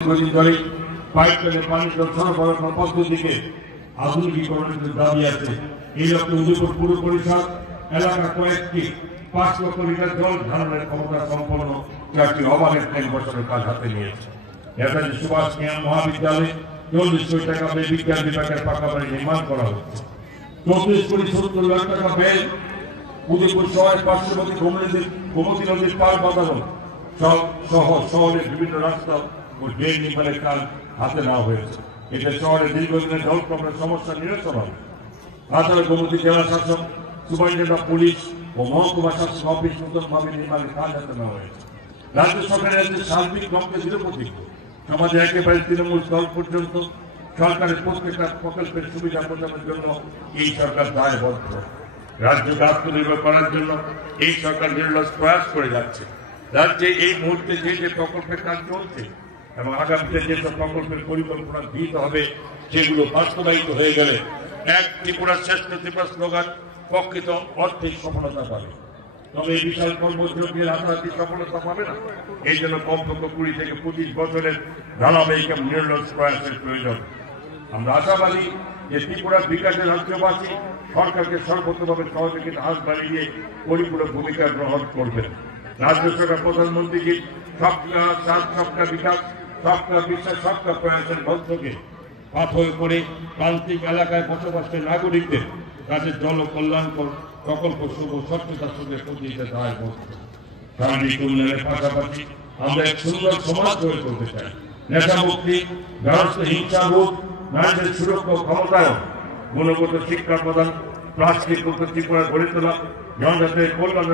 দীর্ঘদিন ধরে পাইপলাইনে পানি জল সরবরাহ পদ্ধতিকে আধুনিকীকরণের দাবি আছে। এই লক্ষ্যে উদয়পুর পুর পরিষদ এলাকা কয়েকটি 5 লক্ষ লিটার জল ধারণের ক্ষমতা সম্পন্ন 4টি ওভারহেড ট্যাঙ্ক বসানোর কাজ হাতে নিয়েছে। নেতাজি সুভাষ মহাবিদ্যালয়ে 40 কোটি টাকা ব্যয়ে বিজ্ঞান বিভাগের পাকা বাড়ি নির্মাণ করা হচ্ছে। 34 কোটি 70 লাখ টাকা ব্যয়ে উদয়পুর শহরের পার্শ্ববর্তী গোমতী নদীর পার বাঁধানো সহ শহরের বিভিন্ন রাস্তা ও ড্রেন নির্মাণের কাজ হাতে নেওয়া হয়েছে। এতে শহরের দীর্ঘদিনের জল প্রবলেম সমস্যা নিরসন হবে। তাছাড়া গোমতী জেলা শাসক, সুপারিনটেন্ডেন্ট পুলিশ ও মহকুমা শাসক অফিস নতুনভাবে নির্মাণের কাজ হাতে নেওয়া হয়েছে। রাজ্য সরকারের সার্বিক লক্ষ্যে দৃঢ়প্রতিজ্ঞ। সমাজে একেবারে তৃণমূল স্তর পর্যন্ত সরকারের প্রত্যেকটা প্রকল্পের সুবিধা প্রদানের জন্য এই সরকার দায়বদ্ধ। রাজ্যকে আত্মনির্ভর করার জন্য এই সরকার নিরলস প্রয়াস করে যাচ্ছে। রাজ্যে এই মুহূর্তে যে প্রকল্পের কাজ চলছে এবং আগামীতে যেসব প্রকল্পের পরিকল্পনা দিতে হবে সেগুলো বাস্তবায়িত হয়ে গেলে এক ত্রিপুরা শ্রেষ্ঠ ত্রিপুরা স্লোগান প্রকৃত অর্থে সফলতা পাবে। তবে এই বিশাল কর্মযজ্ঞের হাতাহাতি সফলতা পাবে না। এই জন্য কমপক্ষে 20 থেকে 25 বছরের ধারাবাহিক এবং নিরলস প্রয়াসের প্রয়োজন। আমরা আশাবাদী যে ত্রিপুরার বিকাশের রাজ্যবাসী সরকারকে সর্বোচ্চভাবে সহযোগিতা হাত বাড়িয়ে পরিপূর্ণ ভূমিকা গ্রহণ করবেন। রাজ্য সরকার প্রধানমন্ত্রীকে সবকা সাথ সবকা বিকাশ, সবকা বিশ্বাস, সবকা প্রয়াসের মন্ত্রকে পাথর করে প্রান্তিক এলাকায় বসবাসের নাগরিকদের কাছে জল কল্যাণকর প্রকল্প শুভ স্বচ্ছতার সঙ্গে পৌঁছে দিতে দায়বদ্ধ। সার্বিক উন্নয়নের পাশাপাশি আমরা এক সুন্দর সমাজ গড়ে তুলতে চাই। নেশামুক্তি, ব্যবস্থা হিংসা রোধ, নারীদের সুরক্ষা ও ক্ষমতায়ন, গুণগত শিক্ষা প্রদান, প্লাস্টিক মুক্ত ত্রিপুরা গড়ে তোলা, জনজাতির কল্যাণ